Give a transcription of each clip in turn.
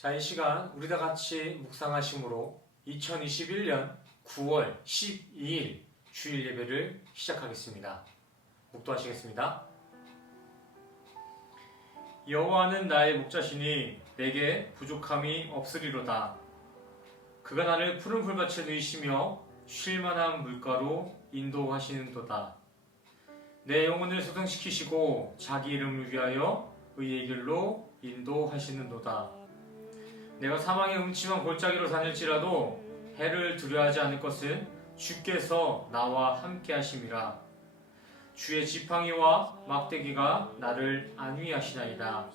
자, 이 시간 우리 다 같이 묵상하심으로 2021년 9월 12일 주일 예배를 시작하겠습니다. 묵도하시겠습니다. 여호와는 나의 목자시니 내게 부족함이 없으리로다. 그가 나를 푸른 풀밭에 누이시며 쉴만한 물가로 인도하시는도다. 내 영혼을 소생시키시고 자기 이름을 위하여 의의 길로 인도하시는도다. 내가 사망의 음침한 골짜기로 다닐지라도 해를 두려워하지 않을 것은 주께서 나와 함께 하심이라. 주의 지팡이와 막대기가 나를 안위하시나이다.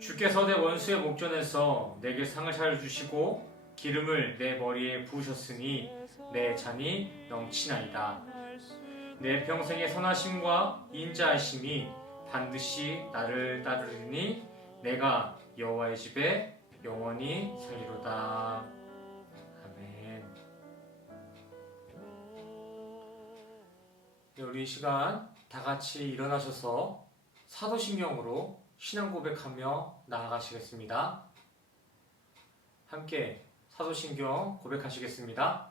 주께서 내 원수의 목전에서 내게 상을 차려주시고 기름을 내 머리에 부으셨으니 내 잔이 넘치나이다. 내 평생의 선하심과 인자하심이 반드시 나를 따르리니 내가 여호와의 집에 영원히 살리로다. 아멘. 네, 우리 이 시간 다 같이 일어나셔서 사도신경으로 신앙 고백하며 나아가시겠습니다. 함께 사도신경 고백하시겠습니다.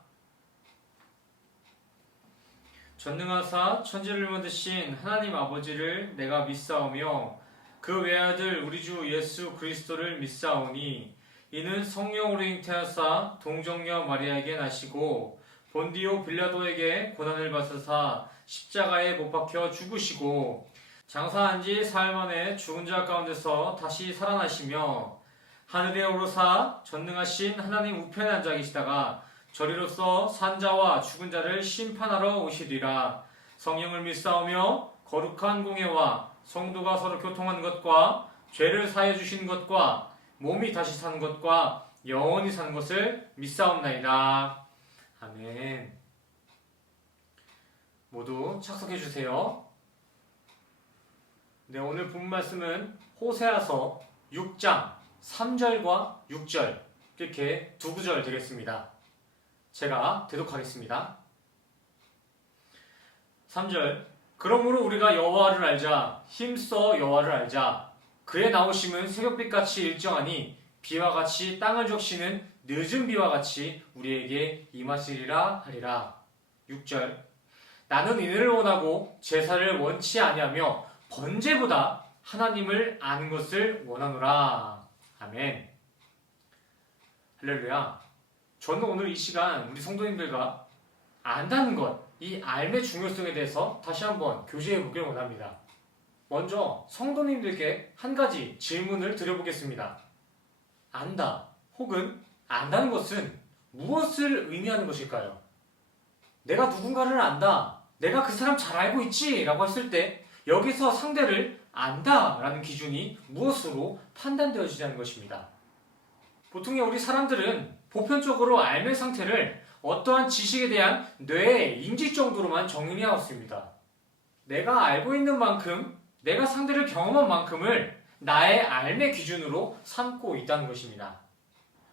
전능하사 천지를 만드신 하나님 아버지를 내가 믿사오며 그 외아들 우리 주 예수 그리스도를 믿사오니 이는 성령으로 잉태하사 동정녀 마리아에게 나시고 본디오 빌라도에게 고난을 받으사 십자가에 못 박혀 죽으시고 장사한 지 사흘 만에 죽은 자 가운데서 다시 살아나시며 하늘에 오르사 전능하신 하나님 우편에 앉아 계시다가 저리로서 산자와 죽은 자를 심판하러 오시리라. 성령을 믿사오며 거룩한 공예와 성도가 서로 교통한 것과 죄를 사해 주신 것과 몸이 다시 사는 것과 영원히 사는 것을 믿사옵나이다. 아멘. 모두 착석해 주세요. 네, 오늘 본 말씀은 호세아서 6장 3절과 6절 이렇게 두 구절 되겠습니다. 제가 대독하겠습니다. 3절 그러므로 우리가 여호와를 알자 힘써 여호와를 알자 그의 나오심은 새벽빛같이 일정하니 비와 같이 땅을 적시는 늦은 비와 같이 우리에게 임하시리라 하리라. 6절 나는 인애를 원하고 제사를 원치 아니하며 번제보다 하나님을 아는 것을 원하노라. 아멘. 할렐루야. 저는 오늘 이 시간 우리 성도님들과 안다는 것, 이 삶의 중요성에 대해서 다시 한번 교제해 보길 원합니다. 먼저 성도님들께 한 가지 질문을 드려보겠습니다. 안다 혹은 안다는 것은 무엇을 의미하는 것일까요? 내가 누군가를 안다, 내가 그 사람 잘 알고 있지 라고 했을 때 여기서 상대를 안다라는 기준이 무엇으로 판단되어지냐는 것입니다. 보통의 우리 사람들은 보편적으로 알매 상태를 어떠한 지식에 대한 뇌의 인지 정도로만 정의하였습니다. 내가 알고 있는 만큼, 내가 상대를 경험한 만큼을 나의 알매 기준으로 삼고 있다는 것입니다.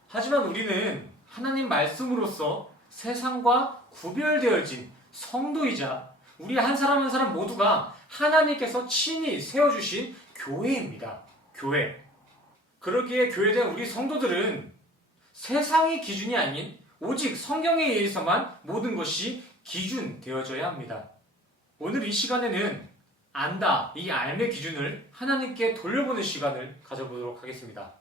하지만 우리는 하나님 말씀으로서 세상과 구별되어진 성도이자 우리 한 사람 한 사람 모두가 하나님께서 친히 세워주신 교회입니다. 교회. 그러기에 교회에 대한 우리 성도들은 세상이 기준이 아닌 오직 성경에 의해서만 모든 것이 기준되어져야 합니다. 오늘 이 시간에는 안다, 이 알매 기준을 하나님께 돌려보는 시간을 가져보도록 하겠습니다.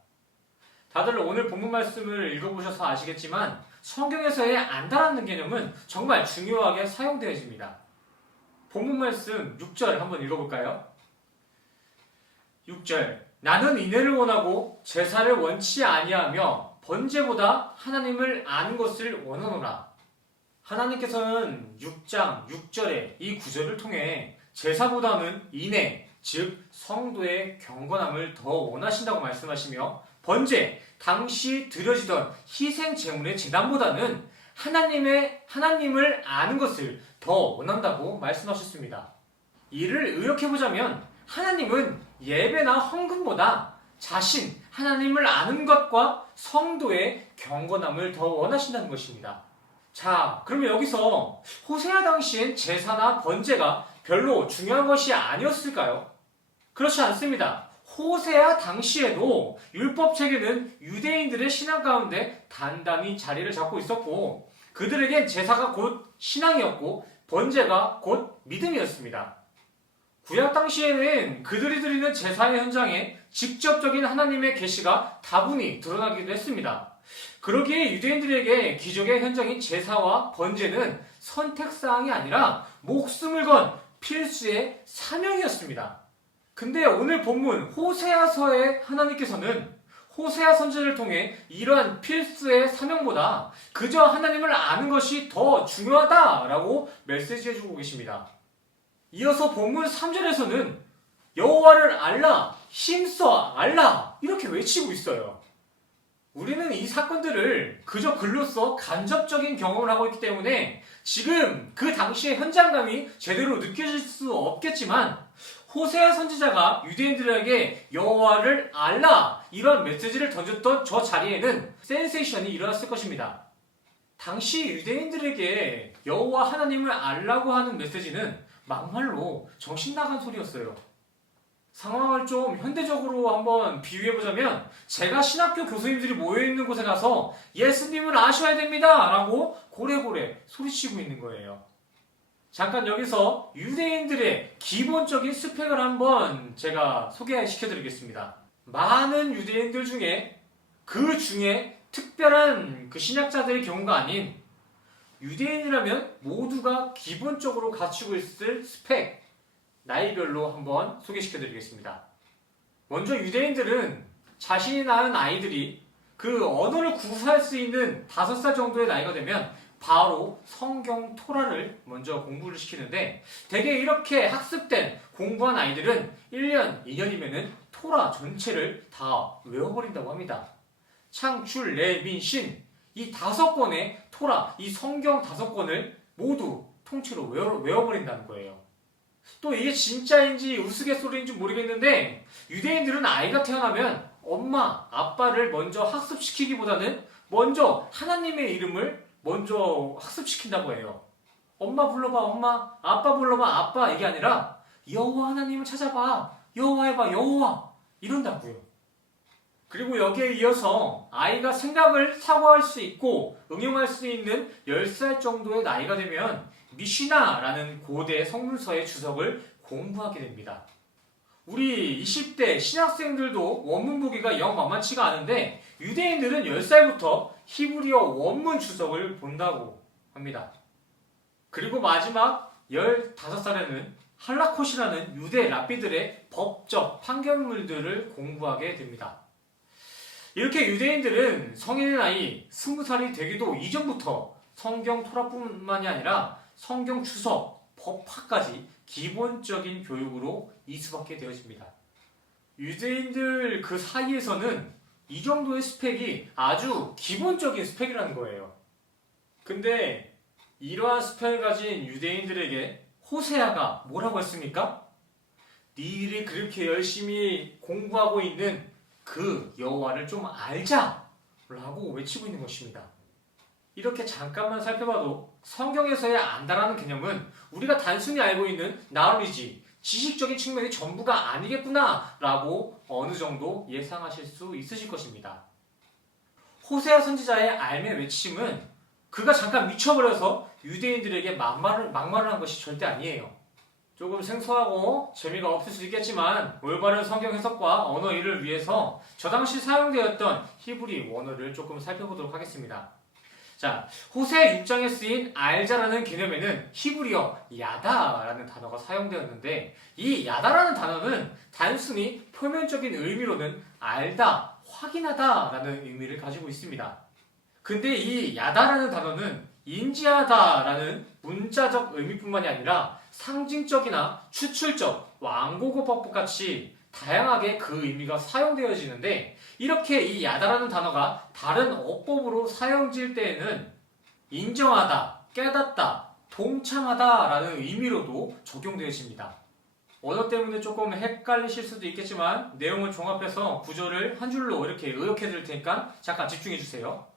다들 오늘 본문 말씀을 읽어보셔서 아시겠지만 성경에서의 안다라는 개념은 정말 중요하게 사용되어집니다. 본문 말씀 6절 한번 읽어볼까요? 6절 나는 인애를 원하고 제사를 원치 아니하며 번제보다 하나님을 아는 것을 원하노라. 하나님께서는 6장 6절의 이 구절을 통해 제사보다는 인애, 즉 성도의 경건함을 더 원하신다고 말씀하시며 번제, 당시 드려지던 희생 제물의 제단보다는 하나님을 아는 것을 더 원한다고 말씀하셨습니다. 이를 의역해보자면 하나님은 예배나 헌금보다 자신, 하나님을 아는 것과 성도의 경건함을 더 원하신다는 것입니다. 자, 그러면 여기서 호세아 당시엔 제사나 번제가 별로 중요한 것이 아니었을까요? 그렇지 않습니다. 호세아 당시에도 율법 체계는 유대인들의 신앙 가운데 단단히 자리를 잡고 있었고 그들에겐 제사가 곧 신앙이었고 번제가 곧 믿음이었습니다. 구약 당시에는 그들이 드리는 제사의 현장에 직접적인 하나님의 계시가 다분히 드러나기도 했습니다. 그러기에 유대인들에게 기적의 현장인 제사와 번제는 선택사항이 아니라 목숨을 건 필수의 사명이었습니다. 근데 오늘 본문 호세아서의 하나님께서는 호세아 선지자를 통해 이러한 필수의 사명보다 그저 하나님을 아는 것이 더 중요하다라고 메시지해주고 계십니다. 이어서 본문 3절에서는 여호와를 알라, 힘써 알라 이렇게 외치고 있어요. 우리는 이 사건들을 그저 글로써 간접적인 경험을 하고 있기 때문에 지금 그 당시의 현장감이 제대로 느껴질 수 없겠지만 호세아 선지자가 유대인들에게 여호와를 알라 이런 메시지를 던졌던 저 자리에는 센세이션이 일어났을 것입니다. 당시 유대인들에게 여호와 하나님을 알라고 하는 메시지는 막말로 정신 나간 소리였어요. 상황을 좀 현대적으로 한번 비유해보자면 제가 신학교 교수님들이 모여있는 곳에 가서 예수님을 아셔야 됩니다 라고 고래고래 소리치고 있는 거예요. 잠깐 여기서 유대인들의 기본적인 스펙을 한번 제가 소개시켜드리겠습니다. 많은 유대인들 중에 그 중에 특별한 그 신학자들의 경우가 아닌 유대인이라면 모두가 기본적으로 갖추고 있을 스펙, 나이별로 한번 소개시켜드리겠습니다. 먼저 유대인들은 자신이 낳은 아이들이 그 언어를 구사할 수 있는 5살 정도의 나이가 되면 바로 성경 토라를 먼저 공부를 시키는데 대개 이렇게 학습된 공부한 아이들은 1년, 2년이면 토라 전체를 다 외워버린다고 합니다. 창출, 레빈, 신 이 5권의 토라, 이 성경 5권을 모두 통째로 외워버린다는 거예요. 또 이게 진짜인지 우스갯소리인지 모르겠는데 유대인들은 아이가 태어나면 엄마, 아빠를 먼저 학습시키기보다는 먼저 하나님의 이름을 먼저 학습시킨다고 해요. 엄마 불러봐 엄마, 아빠 불러봐 아빠 이게 아니라 여호와 하나님을 찾아봐, 여호와 해봐 여호와 이런다고요. 그리고 여기에 이어서 아이가 생각을 사고할 수 있고 응용할 수 있는 10살 정도의 나이가 되면 미시나라는 고대 성문서의 주석을 공부하게 됩니다. 우리 20대 신학생들도 원문 보기가 영 만만치가 않은데 유대인들은 10살부터 히브리어 원문 주석을 본다고 합니다. 그리고 마지막 15살에는 할라콧이라는 유대 랍비들의 법적 판결문들을 공부하게 됩니다. 이렇게 유대인들은 성인의 나이 20살이 되기도 이전부터 성경 토라뿐만이 아니라 성경 주석, 법화까지 기본적인 교육으로 이수받게 되어집니다. 유대인들 그 사이에서는 이 정도의 스펙이 아주 기본적인 스펙이라는 거예요. 근데 이러한 스펙을 가진 유대인들에게 호세아가 뭐라고 했습니까? 니들이 그렇게 열심히 공부하고 있는 그 여호와를 좀 알자! 라고 외치고 있는 것입니다. 이렇게 잠깐만 살펴봐도 성경에서의 안다라는 개념은 우리가 단순히 알고 있는 나얼리지, 지식적인 측면이 전부가 아니겠구나 라고 어느 정도 예상하실 수 있으실 것입니다. 호세아 선지자의 알매 외침은 그가 잠깐 미쳐버려서 유대인들에게 막말을 한 것이 절대 아니에요. 조금 생소하고 재미가 없을 수 있겠지만 올바른 성경 해석과 언어 이해를 위해서 저 당시 사용되었던 히브리 원어를 조금 살펴보도록 하겠습니다. 자, 호세 6장에 쓰인 알자라는 개념에는 히브리어 야다라는 단어가 사용되었는데 이 야다라는 단어는 단순히 표면적인 의미로는 알다, 확인하다라는 의미를 가지고 있습니다. 근데 이 야다라는 단어는 인지하다라는 문자적 의미뿐만이 아니라 상징적이나 추출적, 완고고법법 같이 다양하게 그 의미가 사용되어지는데 이렇게 이 야다라는 단어가 다른 어법으로 사용될 때에는 인정하다, 깨닫다, 동참하다 라는 의미로도 적용되어집니다. 언어 때문에 조금 헷갈리실 수도 있겠지만 내용을 종합해서 구조를 한 줄로 이렇게 요약해 드릴 테니까 잠깐 집중해 주세요.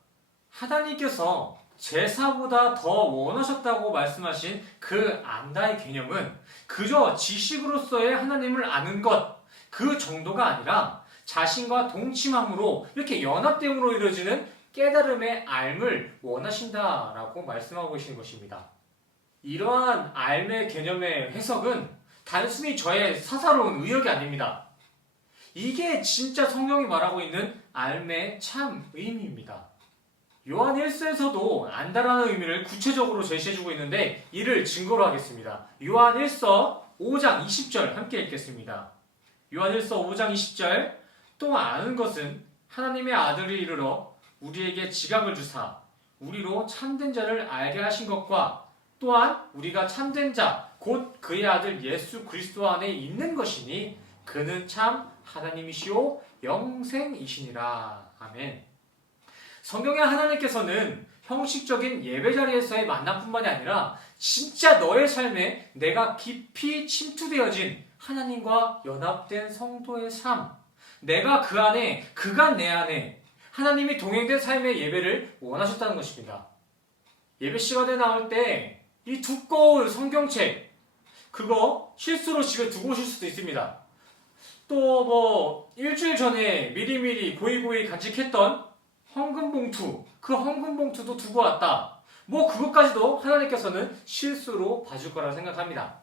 하나님께서 제사보다 더 원하셨다고 말씀하신 그 안다의 개념은 그저 지식으로서의 하나님을 아는 것, 그 정도가 아니라 자신과 동침함으로 이렇게 연합됨으로 이루어지는 깨달음의 알을 원하신다라고 말씀하고 계시는 것입니다. 이러한 알의 개념의 해석은 단순히 저의 사사로운 의역이 아닙니다. 이게 진짜 성경이 말하고 있는 알의 참 의미입니다. 요한 1서에서도 안다라는 의미를 구체적으로 제시해주고 있는데 이를 증거로 하겠습니다. 요한 1서 5장 20절 함께 읽겠습니다. 요한 1서 5장 20절 또 아는 것은 하나님의 아들이 이르러 우리에게 지각을 주사 우리로 참된 자를 알게 하신 것과 또한 우리가 참된 자 곧 그의 아들 예수 그리스도 안에 있는 것이니 그는 참 하나님이시오 영생이시니라. 아멘. 성경의 하나님께서는 형식적인 예배 자리에서의 만남뿐만이 아니라 진짜 너의 삶에 내가 깊이 침투되어진 하나님과 연합된 성도의 삶, 내가 그 안에, 그가 내 안에 하나님이 동행된 삶의 예배를 원하셨다는 것입니다. 예배 시간에 나올 때 이 두꺼운 성경책, 그거 실수로 집에 두고 오실 수도 있습니다. 또 일주일 전에 미리미리 고이고이 간직했던 헌금봉투, 그 헌금봉투도 두고 왔다. 그것까지도 하나님께서는 실수로 봐줄 거라 생각합니다.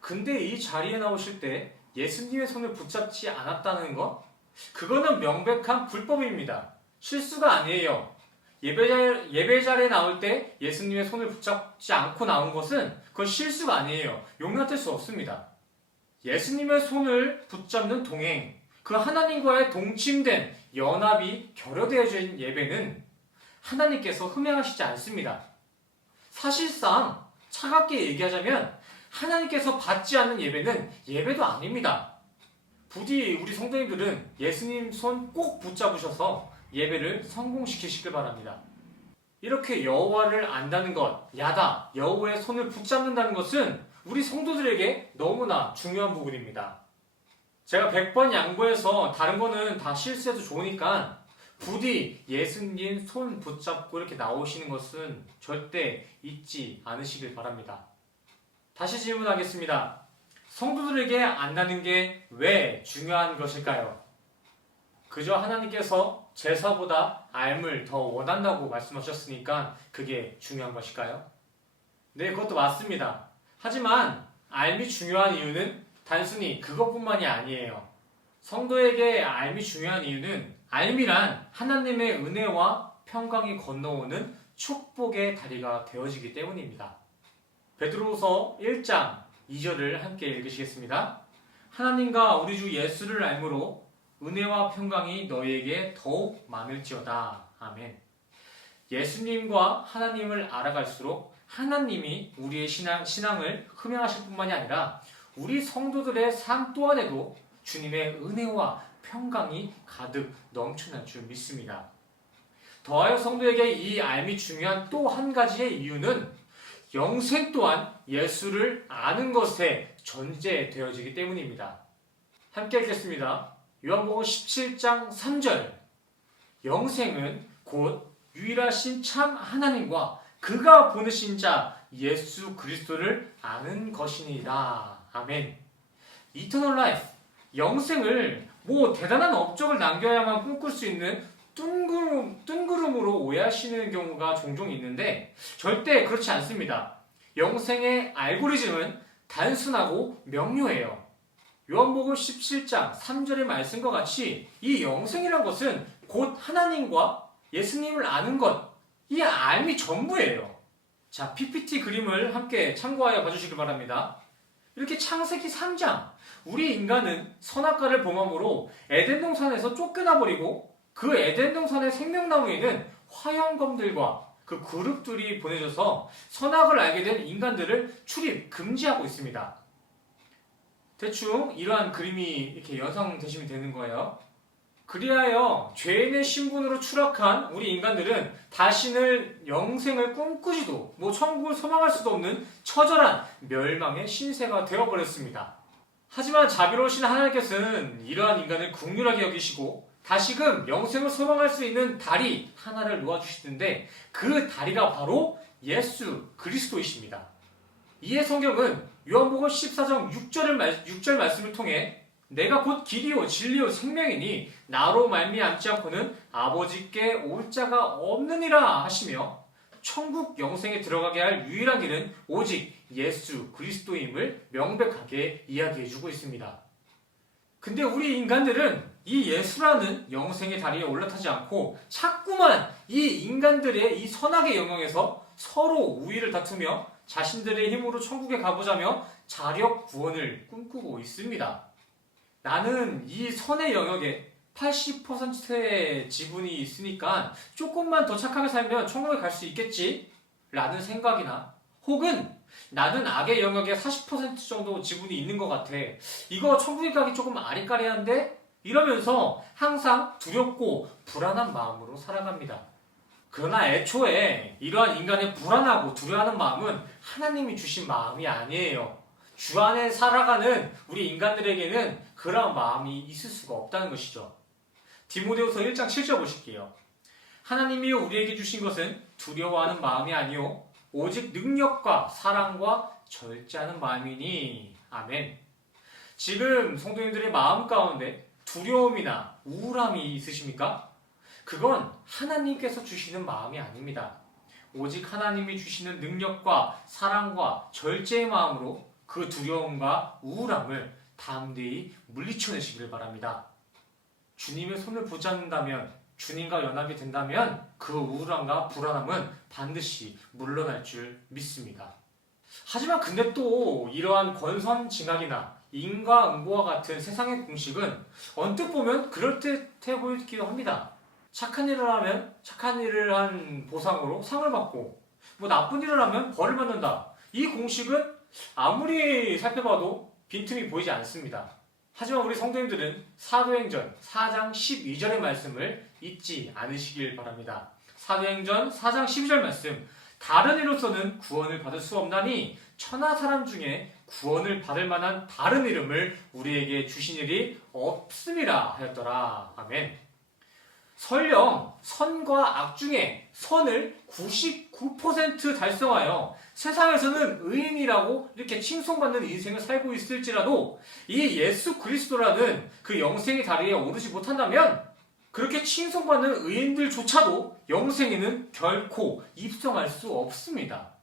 근데 이 자리에 나오실 때 예수님의 손을 붙잡지 않았다는 것? 그거는 명백한 불법입니다. 실수가 아니에요. 예배 자리에 나올 때 예수님의 손을 붙잡지 않고 나온 것은 그건 실수가 아니에요. 용납될 수 없습니다. 예수님의 손을 붙잡는 동행, 그 하나님과의 동침된 연합이 결여되어진 예배는 하나님께서 흠양하시지 않습니다. 사실상 차갑게 얘기하자면 하나님께서 받지 않는 예배는 예배도 아닙니다. 부디 우리 성도님들은 예수님 손 꼭 붙잡으셔서 예배를 성공시키시길 바랍니다. 이렇게 여호와를 안다는 것, 야다, 여호와의 손을 붙잡는다는 것은 우리 성도들에게 너무나 중요한 부분입니다. 제가 100번 양보해서 다른 거는 다 실수해도 좋으니까 부디 예수님 손 붙잡고 이렇게 나오시는 것은 절대 잊지 않으시길 바랍니다. 다시 질문하겠습니다. 성도들에게 안다는 게 왜 중요한 것일까요? 그저 하나님께서 제사보다 알을 더 원한다고 말씀하셨으니까 그게 중요한 것일까요? 네, 그것도 맞습니다. 하지만 알이 중요한 이유는 단순히 그것뿐만이 아니에요. 성도에게 알이 중요한 이유는 알미란 하나님의 은혜와 평강이 건너오는 축복의 다리가 되어지기 때문입니다. 베드로서 1장 2절을 함께 읽으시겠습니다. 하나님과 우리 주 예수를 알므로 은혜와 평강이 너희에게 더욱 많을지어다. 아멘. 예수님과 하나님을 알아갈수록 하나님이 우리의 신앙을 흠양하실 뿐만이 아니라 우리 성도들의 삶 또한에도 주님의 은혜와 평강이 가득 넘쳐날 줄 믿습니다. 더하여 성도에게 이 알미 중요한 또 한 가지의 이유는 영생 또한 예수를 아는 것에 전제되어지기 때문입니다. 함께 읽겠습니다. 요한복음 17장 3절 영생은 곧 유일하신 참 하나님과 그가 보내신 자 예수 그리스도를 아는 것이니라. 아멘. 이터널 라이프, 영생을 대단한 업적을 남겨야만 꿈꿀 수 있는 뜬구름으로 오해하시는 경우가 종종 있는데 절대 그렇지 않습니다. 영생의 알고리즘은 단순하고 명료해요. 요한복음 17장 3절의 말씀과 같이 이 영생이란 것은 곧 하나님과 예수님을 아는 것, 이 알미 전부예요. 자, PPT 그림을 함께 참고하여 봐주시기 바랍니다. 이렇게 창세기 3장, 우리 인간은 선악과를 범함으로 에덴 동산에서 쫓겨나버리고 그 에덴 동산의 생명나무에는 화형검들과 그 그룹들이 보내져서 선악을 알게 된 인간들을 출입 금지하고 있습니다. 대충 이러한 그림이 이렇게 연상되시면 되는 거예요. 그리하여 죄인의 신분으로 추락한 우리 인간들은 다시는 영생을 꿈꾸지도 천국을 소망할 수도 없는 처절한 멸망의 신세가 되어버렸습니다. 하지만 자비로우신 하나님께서는 이러한 인간을 긍휼하게 여기시고 다시금 영생을 소망할 수 있는 다리 하나를 놓아주시는데 그 다리가 바로 예수 그리스도이십니다. 이에 성경은 요한복음 14장 6절 말씀을 통해 내가 곧 길이요 진리요 생명이니 나로 말미암지 않고는 아버지께 올 자가 없느니라 하시며 천국 영생에 들어가게 할 유일한 길은 오직 예수 그리스도임을 명백하게 이야기해주고 있습니다. 근데 우리 인간들은 이 예수라는 영생의 다리에 올라타지 않고 자꾸만 이 인간들의 이 선악의 영역에서 서로 우위를 다투며 자신들의 힘으로 천국에 가보자며 자력 구원을 꿈꾸고 있습니다. 나는 이 선의 영역에 80%의 지분이 있으니까 조금만 더 착하게 살면 천국에 갈 수 있겠지? 라는 생각이나 혹은 나는 악의 영역에 40% 정도 지분이 있는 것 같아. 이거 천국에 가기 조금 아리까리한데? 이러면서 항상 두렵고 불안한 마음으로 살아갑니다. 그러나 애초에 이러한 인간의 불안하고 두려워하는 마음은 하나님이 주신 마음이 아니에요. 주 안에 살아가는 우리 인간들에게는 그런 마음이 있을 수가 없다는 것이죠. 디모데후서 1장 7절 보실게요. 하나님이 우리에게 주신 것은 두려워하는 마음이 아니요 오직 능력과 사랑과 절제하는 마음이니. 아멘. 지금 성도님들의 마음 가운데 두려움이나 우울함이 있으십니까? 그건 하나님께서 주시는 마음이 아닙니다. 오직 하나님이 주시는 능력과 사랑과 절제의 마음으로 그 두려움과 우울함을 담대히 물리쳐내시기를 바랍니다. 주님의 손을 붙잡는다면, 주님과 연합이 된다면 그 우울함과 불안함은 반드시 물러날 줄 믿습니다. 하지만 근데 또 이러한 권선징악이나 인과응보와 같은 세상의 공식은 언뜻 보면 그럴듯해 보이기도 합니다. 착한 일을 하면 착한 일을 한 보상으로 상을 받고 나쁜 일을 하면 벌을 받는다. 이 공식은 아무리 살펴봐도 빈틈이 보이지 않습니다. 하지만 우리 성도님들은 사도행전 4장 12절의 말씀을 잊지 않으시길 바랍니다. 사도행전 4장 12절 말씀, 다른 이로서는 구원을 받을 수 없나니 천하 사람 중에 구원을 받을 만한 다른 이름을 우리에게 주신 일이 없음이라 하였더라. 아멘. 설령 선과 악 중에 선을 99% 달성하여 세상에서는 의인이라고 이렇게 칭송받는 인생을 살고 있을지라도 이 예수 그리스도라는 그 영생의 다리에 오르지 못한다면 그렇게 칭송받는 의인들조차도 영생에는 결코 입성할 수 없습니다.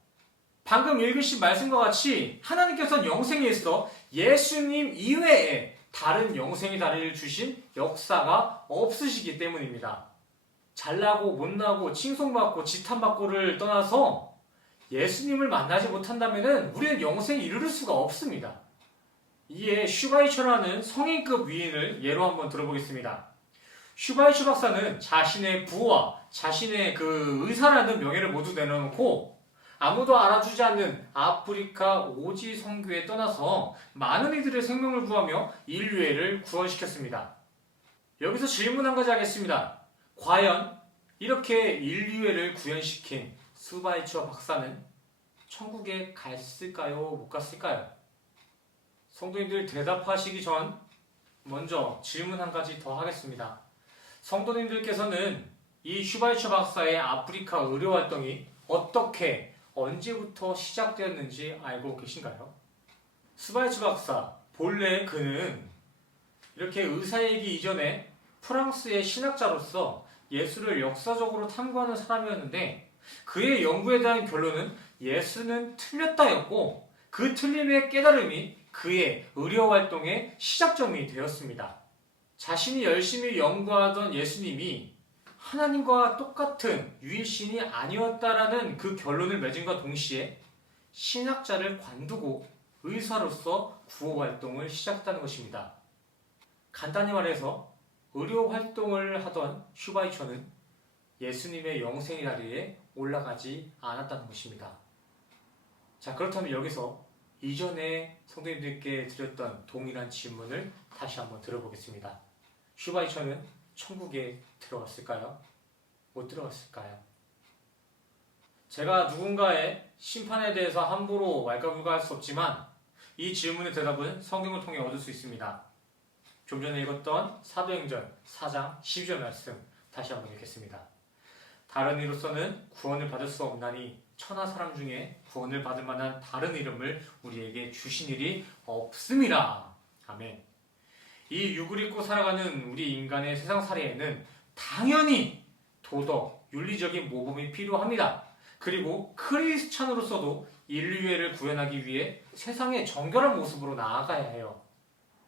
방금 읽으신 말씀과 같이 하나님께서는 영생에 있어 예수님 이외에 다른 영생의 다리를 주신 역사가 없으시기 때문입니다. 잘나고 못나고 칭송받고 지탄받고를 떠나서 예수님을 만나지 못한다면 우리는 영생에 이르를 수가 없습니다. 이에 슈바이처라는 성인급 위인을 예로 한번 들어보겠습니다. 슈바이처 박사는 자신의 부와 자신의 그 의사라는 명예를 모두 내려놓고 아무도 알아주지 않는 아프리카 오지 선교에 떠나서 많은 이들의 생명을 구하며 인류애를 구원시켰습니다. 여기서 질문 한 가지 하겠습니다. 과연 이렇게 인류애를 구현시킨 슈바이처 박사는 천국에 갔을까요? 못 갔을까요? 성도님들 대답하시기 전 먼저 질문 한 가지 더 하겠습니다. 성도님들께서는 이 슈바이처 박사의 아프리카 의료 활동이 어떻게 언제부터 시작되었는지 알고 계신가요? 슈바이처 박사, 본래 그는 이렇게 의사이기 이전에 프랑스의 신학자로서 예수를 역사적으로 탐구하는 사람이었는데 그의 연구에 대한 결론은 예수는 틀렸다였고 그 틀림의 깨달음이 그의 의료활동의 시작점이 되었습니다. 자신이 열심히 연구하던 예수님이 하나님과 똑같은 유일신이 아니었다라는 그 결론을 맺음과 동시에 신학자를 관두고 의사로서 구호활동을 시작했다는 것입니다. 간단히 말해서 의료활동을 하던 슈바이처는 예수님의 영생의 자리에 올라가지 않았다는 것입니다. 자, 그렇다면 여기서 이전에 성도님들께 드렸던 동일한 질문을 다시 한번 들어보겠습니다. 슈바이처는 천국에 들어갔을까요? 못 들어갔을까요? 제가 누군가의 심판에 대해서 함부로 왈가불가할 수 없지만 이 질문의 대답은 성경을 통해 얻을 수 있습니다. 좀 전에 읽었던 사도행전 4장 12절 말씀 다시 한번 읽겠습니다. 다른 이로서는 구원을 받을 수 없나니 천하 사람 중에 구원을 받을 만한 다른 이름을 우리에게 주신 일이 없음이라. 아멘. 이 육을 입고 살아가는 우리 인간의 세상살이에는 당연히 도덕, 윤리적인 모범이 필요합니다. 그리고 크리스찬으로서도 인류애를 구현하기 위해 세상의 정결한 모습으로 나아가야 해요.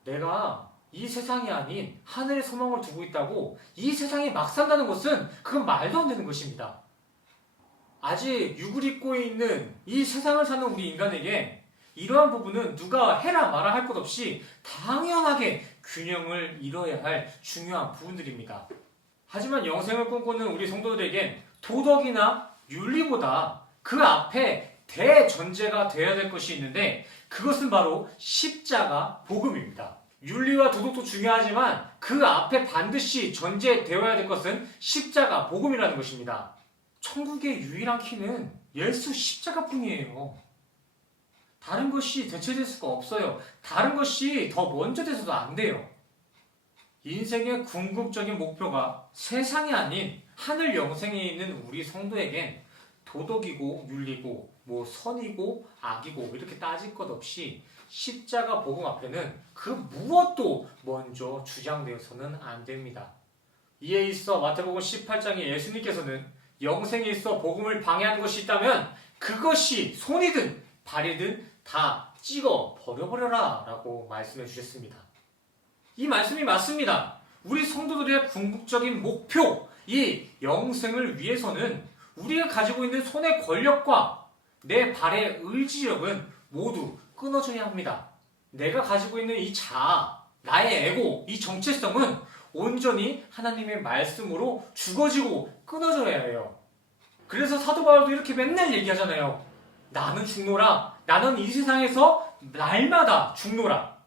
내가 이 세상이 아닌 하늘의 소망을 두고 있다고 이 세상에 막 산다는 것은 그건 말도 안 되는 것입니다. 아직 육을 입고 있는 이 세상을 사는 우리 인간에게 이러한 부분은 누가 해라 마라 할 것 없이 당연하게 균형을 이뤄야 할 중요한 부분들입니다. 하지만 영생을 꿈꾸는 우리 성도들에겐 도덕이나 윤리보다 그 앞에 대전제가 되어야 될 것이 있는데 그것은 바로 십자가 복음입니다. 윤리와 도덕도 중요하지만 그 앞에 반드시 전제되어야 될 것은 십자가 복음이라는 것입니다. 천국의 유일한 키는 예수 십자가뿐이에요. 다른 것이 대체될 수가 없어요. 다른 것이 더 먼저 돼서도 안 돼요. 인생의 궁극적인 목표가 세상이 아닌 하늘 영생에 있는 우리 성도에겐 도덕이고 윤리고 선이고 악이고 이렇게 따질 것 없이 십자가 복음 앞에는 그 무엇도 먼저 주장되어서는 안 됩니다. 이에 있어 마태복음 18장에 예수님께서는 영생에 있어 복음을 방해하는 것이 있다면 그것이 손이든 발이든 다 찍어 버려버려라 라고 말씀해 주셨습니다. 이 말씀이 맞습니다. 우리 성도들의 궁극적인 목표, 이 영생을 위해서는 우리가 가지고 있는 손의 권력과 내 발의 의지력은 모두 끊어져야 합니다. 내가 가지고 있는 이 자아, 나의 에고, 이 정체성은 온전히 하나님의 말씀으로 죽어지고 끊어져야 해요. 그래서 사도 바울도 이렇게 맨날 얘기하잖아요. 나는 죽노라. 나는 이 세상에서 날마다 죽노라.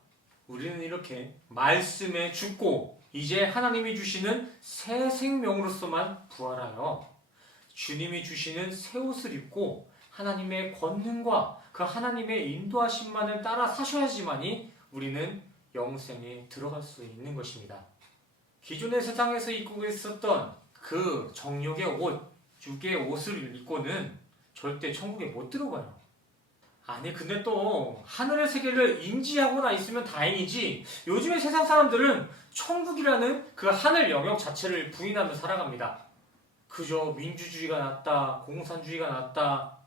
우리는 이렇게 말씀에 죽고 이제 하나님이 주시는 새 생명으로서만 부활하여 주님이 주시는 새 옷을 입고 하나님의 권능과 그 하나님의 인도하심만을 따라 사셔야지만이 우리는 영생에 들어갈 수 있는 것입니다. 기존의 세상에서 입고 있었던 그 정욕의 옷, 육의 옷을 입고는 절대 천국에 못 들어가요. 아니 근데 또 하늘의 세계를 인지하고나 있으면 다행이지 요즘의 세상 사람들은 천국이라는 그 하늘 영역 자체를 부인하며 살아갑니다. 그저 민주주의가 낫다, 공산주의가 낫다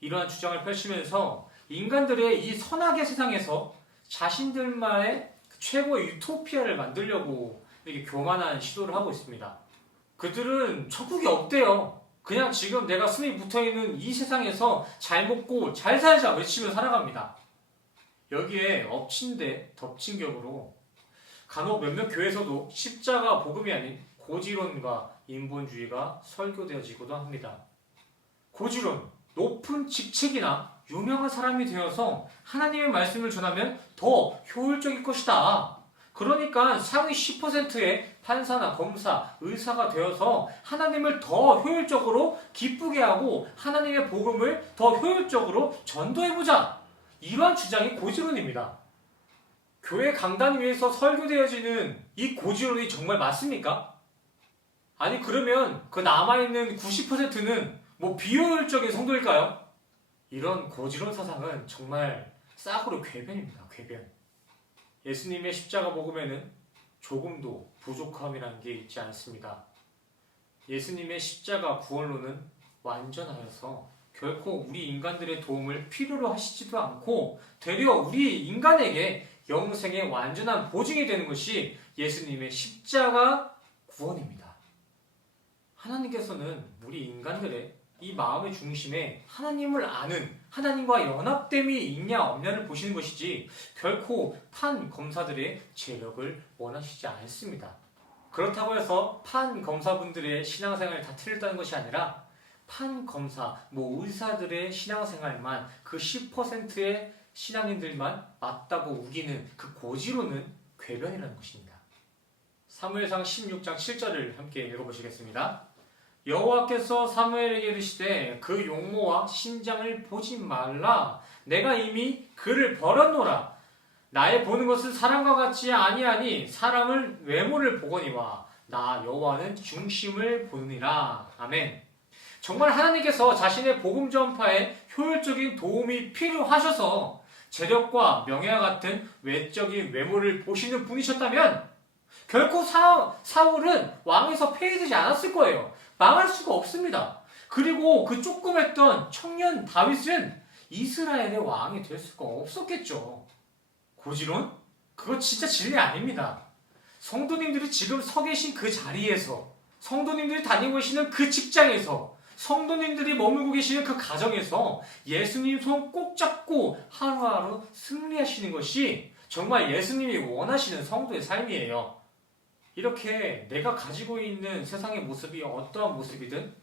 이러한 주장을 펼치면서 인간들의 이 선악의 세상에서 자신들만의 최고의 유토피아를 만들려고 이렇게 교만한 시도를 하고 있습니다. 그들은 천국이 없대요. 그냥 지금 내가 숨이 붙어있는 이 세상에서 잘 먹고 잘 살자 외치며 살아갑니다. 여기에 엎친 데 덮친 격으로 간혹 몇몇 교회에서도 십자가 복음이 아닌 고지론과 인본주의가 설교되어지기도 합니다. 고지론, 높은 직책이나 유명한 사람이 되어서 하나님의 말씀을 전하면 더 효율적일 것이다. 그러니까 상위 10%의 판사나 검사, 의사가 되어서 하나님을 더 효율적으로 기쁘게 하고 하나님의 복음을 더 효율적으로 전도해보자. 이러한 주장이 고지론입니다. 교회 강단 위에서 설교되어지는 이 고지론이 정말 맞습니까? 아니 그러면 그 남아있는 90%는 비효율적인 성도일까요? 이런 고지론 사상은 정말 싸구려 궤변입니다. 궤변. 예수님의 십자가 복음에는 조금도 부족함이라는 게 있지 않습니다. 예수님의 십자가 구원론은 완전하여서 결코 우리 인간들의 도움을 필요로 하시지도 않고 되려 우리 인간에게 영생의 완전한 보증이 되는 것이 예수님의 십자가 구원입니다. 하나님께서는 우리 인간들의 이 마음의 중심에 하나님을 아는 하나님과 연합됨이 있냐 없냐를 보시는 것이지 결코 판검사들의 재력을 원하시지 않습니다. 그렇다고 해서 판검사분들의 신앙생활이 다 틀렸다는 것이 아니라 판검사, 의사들의 신앙생활만 그 10%의 신앙인들만 맞다고 우기는 그 고지로는 궤변이라는 것입니다. 사무엘상 16장 7절을 함께 읽어보시겠습니다. 여호와께서 사무엘에게 이르시되 그 용모와 신장을 보지 말라. 내가 이미 그를 버렸노라. 나의 보는 것은 사람과 같지 아니하니 사람을 외모를 보거니와 나 여호와는 중심을 보느니라. 아멘. 정말 하나님께서 자신의 복음 전파에 효율적인 도움이 필요하셔서 재력과 명예와 같은 외적인 외모를 보시는 분이셨다면 결코 사울은 왕에서 폐위되지 않았을 거예요. 망할 수가 없습니다. 그리고 그 조그맸던 청년 다윗은 이스라엘의 왕이 될 수가 없었겠죠. 고지론? 그거 진짜 진리 아닙니다. 성도님들이 지금 서 계신 그 자리에서, 성도님들이 다니고 계시는 그 직장에서, 성도님들이 머물고 계시는 그 가정에서 예수님 손 꼭 잡고 하루하루 승리하시는 것이 정말 예수님이 원하시는 성도의 삶이에요. 이렇게 내가 가지고 있는 세상의 모습이 어떠한 모습이든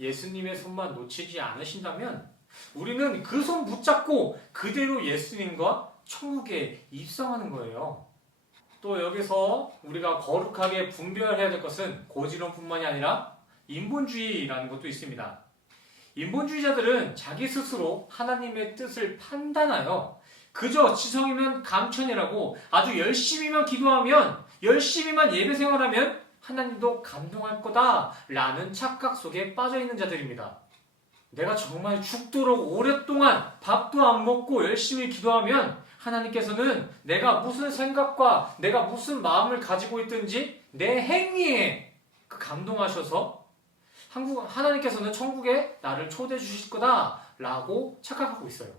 예수님의 손만 놓치지 않으신다면 우리는 그 손 붙잡고 그대로 예수님과 천국에 입성하는 거예요. 또 여기서 우리가 거룩하게 분별해야 될 것은 고지론뿐만이 아니라 인본주의라는 것도 있습니다. 인본주의자들은 자기 스스로 하나님의 뜻을 판단하여 그저 지성이면 감천이라고 아주 열심히만 기도하면, 열심히만 예배 생활하면 하나님도 감동할 거다라는 착각 속에 빠져있는 자들입니다. 내가 정말 죽도록 오랫동안 밥도 안 먹고 열심히 기도하면 하나님께서는 내가 무슨 생각과 내가 무슨 마음을 가지고 있든지 내 행위에 감동하셔서 하나님께서는 천국에 나를 초대해 주실 거다라고 착각하고 있어요.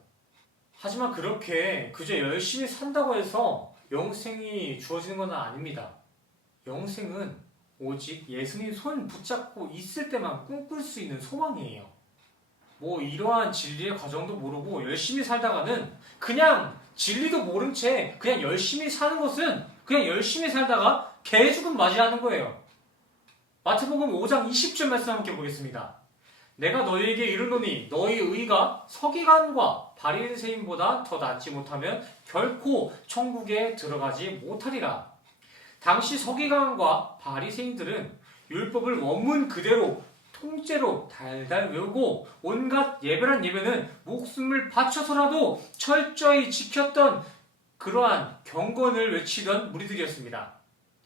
하지만 그렇게 그저 열심히 산다고 해서 영생이 주어지는 건 아닙니다. 영생은 오직 예수님 손 붙잡고 있을 때만 꿈꿀 수 있는 소망이에요. 이러한 진리의 과정도 모르고 열심히 살다가는 그냥 진리도 모른 채 그냥 열심히 사는 것은 그냥 열심히 살다가 개죽음 맞이하는 거예요. 마태복음 5장 20절 말씀 함께 보겠습니다. 내가 너희에게 이르노니 너희 의가 서기관과 바리새인보다 더 낫지 못하면 결코 천국에 들어가지 못하리라. 당시 서기관과 바리새인들은 율법을 원문 그대로 통째로 달달 외우고 온갖 예배란 예배는 목숨을 바쳐서라도 철저히 지켰던 그러한 경건을 외치던 무리들이었습니다.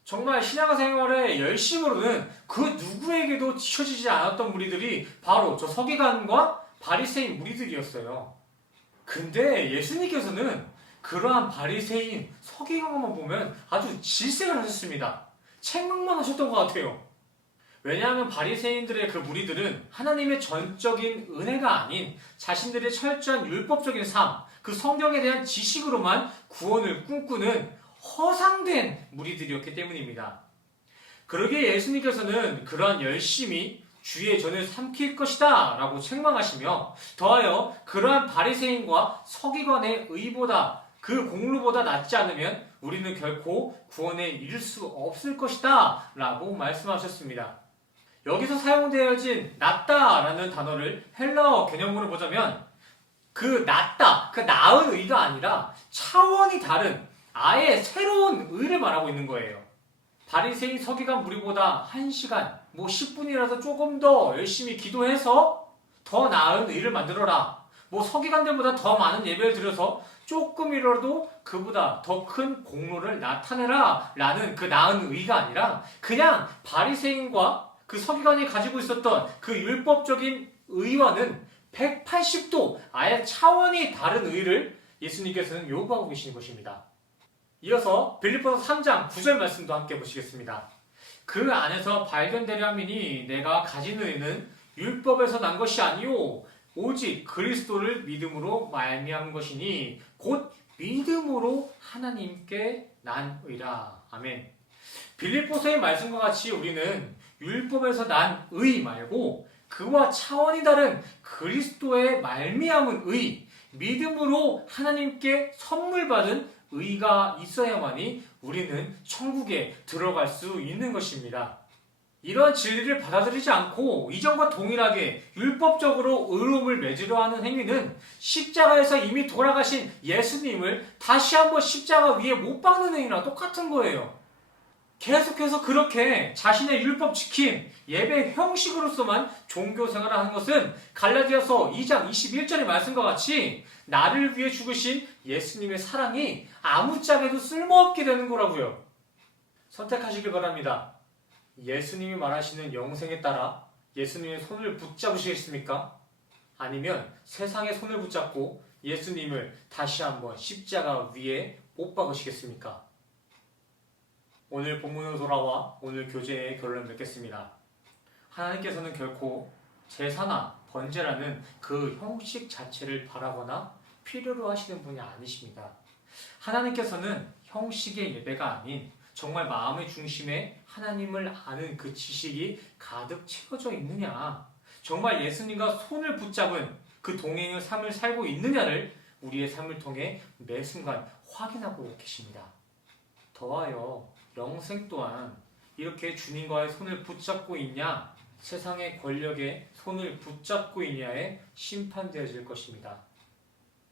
정말 신앙생활의 열심으로는 그 누구에게도 지켜지지 않았던 무리들이 바로 저 서기관과 바리새인 무리들이었어요. 근데 예수님께서는 그러한 바리새인 서기관만 보면 아주 질색을 하셨습니다. 책망만 하셨던 것 같아요. 왜냐하면 바리새인들의 그 무리들은 하나님의 전적인 은혜가 아닌 자신들의 철저한 율법적인 삶, 그 성경에 대한 지식으로만 구원을 꿈꾸는 허상된 무리들이었기 때문입니다. 그러기에 예수님께서는 그러한 열심히 주의 전을 삼킬 것이다 라고 책망하시며 더하여 그러한 바리새인과 서기관의 의보다 그 공로보다 낫지 않으면 우리는 결코 구원에 이를 수 없을 것이다 라고 말씀하셨습니다. 여기서 사용되어진 낫다라는 단어를 헬라어 개념으로 보자면 그 낫다, 그 나은 의가 아니라 차원이 다른 아예 새로운 의를 말하고 있는 거예요. 바리새인 서기관 무리보다 1시간, 10분이라도 조금 더 열심히 기도해서 더 나은 의를 만들어라. 서기관들보다 더 많은 예배를 드려서 조금이라도 그보다 더 큰 공로를 나타내라 라는 그 나은 의가 아니라 그냥 바리새인과 그 서기관이 가지고 있었던 그 율법적인 의와는 180도 아예 차원이 다른 의를 예수님께서는 요구하고 계시는 것입니다. 이어서 빌립보서 3장 9절 말씀도 함께 보시겠습니다. 그 안에서 발견되려 함이니 내가 가진 의는 율법에서 난 것이 아니요 오직 그리스도를 믿음으로 말미암은 것이니 곧 믿음으로 하나님께 난 의라. 아멘. 빌립보서의 말씀과 같이 우리는 율법에서 난 의 말고 그와 차원이 다른 그리스도의 말미암은 의, 믿음으로 하나님께 선물 받은 의가 있어야만이 우리는 천국에 들어갈 수 있는 것입니다. 이러한 진리를 받아들이지 않고 이전과 동일하게 율법적으로 의로움을 맺으려 하는 행위는 십자가에서 이미 돌아가신 예수님을 다시 한번 십자가 위에 못 박는 행위랑 똑같은 거예요. 계속해서 그렇게 자신의 율법 지킴, 예배 형식으로서만 종교 생활을 하는 것은 갈라디아서 2장 21절의 말씀과 같이 나를 위해 죽으신 예수님의 사랑이 아무짝에도 쓸모없게 되는 거라고요. 선택하시길 바랍니다. 예수님이 말하시는 영생에 따라 예수님의 손을 붙잡으시겠습니까? 아니면 세상의 손을 붙잡고 예수님을 다시 한번 십자가 위에 못 박으시겠습니까? 오늘 본문으로 돌아와 오늘 교제의 결론을 맺겠습니다. 하나님께서는 결코 제사나 번제라는 그 형식 자체를 바라거나 필요로 하시는 분이 아니십니다. 하나님께서는 형식의 예배가 아닌 정말 마음의 중심에 하나님을 아는 그 지식이 가득 채워져 있느냐, 정말 예수님과 손을 붙잡은 그 동행의 삶을 살고 있느냐를 우리의 삶을 통해 매 순간 확인하고 계십니다. 더하여 영생 또한 이렇게 주님과의 손을 붙잡고 있냐, 세상의 권력에 손을 붙잡고 있냐에 심판되어질 것입니다.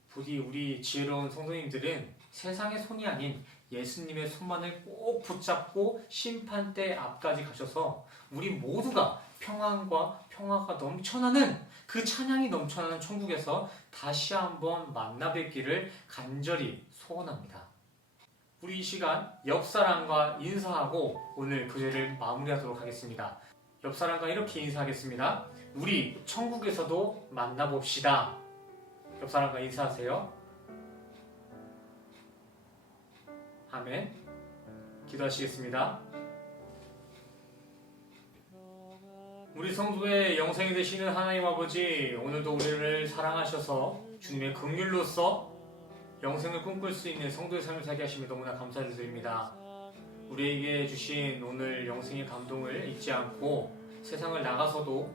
부디 우리 지혜로운 성도님들은 세상의 손이 아닌 예수님의 손만을 꼭 붙잡고 심판대 앞까지 가셔서 우리 모두가 평안과 평화가 넘쳐나는 그 찬양이 넘쳐나는 천국에서 다시 한번 만나 뵙기를 간절히 소원합니다. 우리 이 시간 옆사람과 인사하고 오늘 교제를 마무리하도록 하겠습니다. 옆사람과 이렇게 인사하겠습니다. 우리 천국에서도 만나봅시다. 옆사람과 인사하세요. 아멘. 기도하시겠습니다. 우리 성도의 영생이 되시는 하나님 아버지, 오늘도 우리를 사랑하셔서 주님의 긍휼로서 영생을 꿈꿀 수 있는 성도의 삶을 살게 하시며 너무나 감사를 드립니다. 우리에게 주신 오늘 영생의 감동을 잊지 않고 세상을 나가서도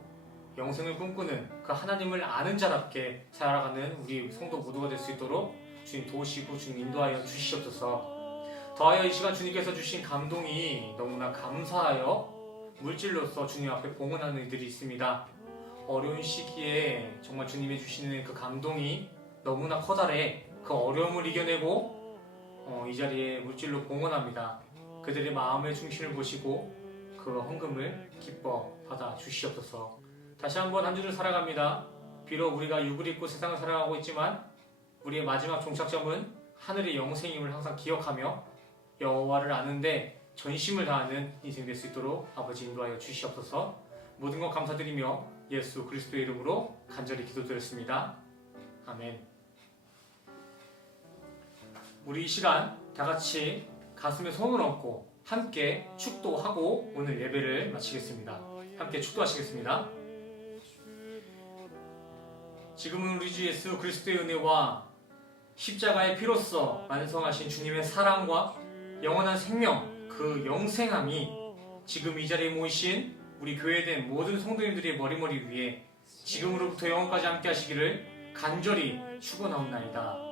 영생을 꿈꾸는 그 하나님을 아는 자답게 살아가는 우리 성도 모두가 될 수 있도록 주님 도우시고 주님 인도하여 주시옵소서. 더하여 이 시간 주님께서 주신 감동이 너무나 감사하여 물질로서 주님 앞에 봉헌하는 이들이 있습니다. 어려운 시기에 정말 주님이 주시는 그 감동이 너무나 커다래 그 어려움을 이겨내고 이 자리에 물질로 봉헌합니다. 그들의 마음의 중심을 보시고 그 헌금을 기뻐 받아 주시옵소서. 다시 한번 한 주를 살아갑니다. 비록 우리가 육을 입고 세상을 살아가고 있지만 우리의 마지막 종착점은 하늘의 영생임을 항상 기억하며 여호와를 아는데 전심을 다하는 인생 될 수 있도록 아버지 인도하여 주시옵소서. 모든 것 감사드리며 예수 그리스도의 이름으로 간절히 기도드렸습니다. 아멘. 우리 이 시간 다 같이 가슴에 손을 얹고 함께 축도하고 오늘 예배를 마치겠습니다. 함께 축도하시겠습니다. 지금은 우리 주 예수 그리스도의 은혜와 십자가의 피로써 완성하신 주님의 사랑과 영원한 생명, 그 영생함이 지금 이 자리에 모이신 우리 교회된 모든 성도님들의 머리머리 위에 지금으로부터 영원까지 함께 하시기를 간절히 축원하옵나이다.